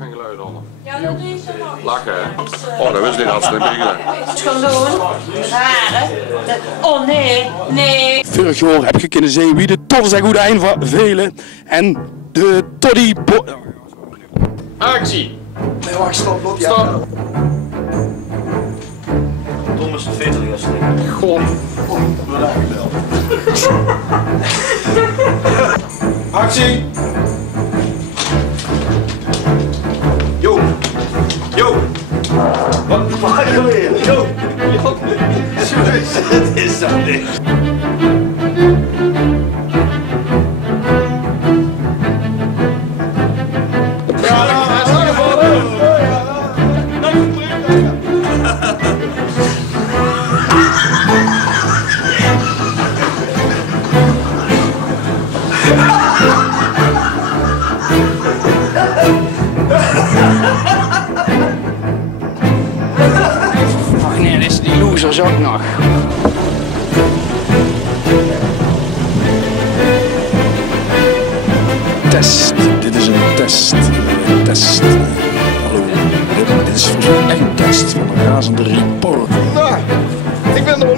geen geluid onder. Ja, dat doe je zo nog. Lachen, hè? Oh, dat wist ik hartstikke gedaan. Het is gewoon doen. Raar, hè? Oh nee, nee. Vorig jaar heb je kunnen zien wie de tofs en goede eind van velen. En de toddy... Actie! Nee, wacht, stop. Stop! Thomas de Veter die was slim. God. We raken wel. Actie! Yo! Yo! Wat maak je weer? Yo! Yo! Het is zo niks. Ach nee, dit is die losers ook nog. Test, dit is een test. Test. Hallo, dit is volgens mij echt een test van een razende reporter. Nou, ik ben er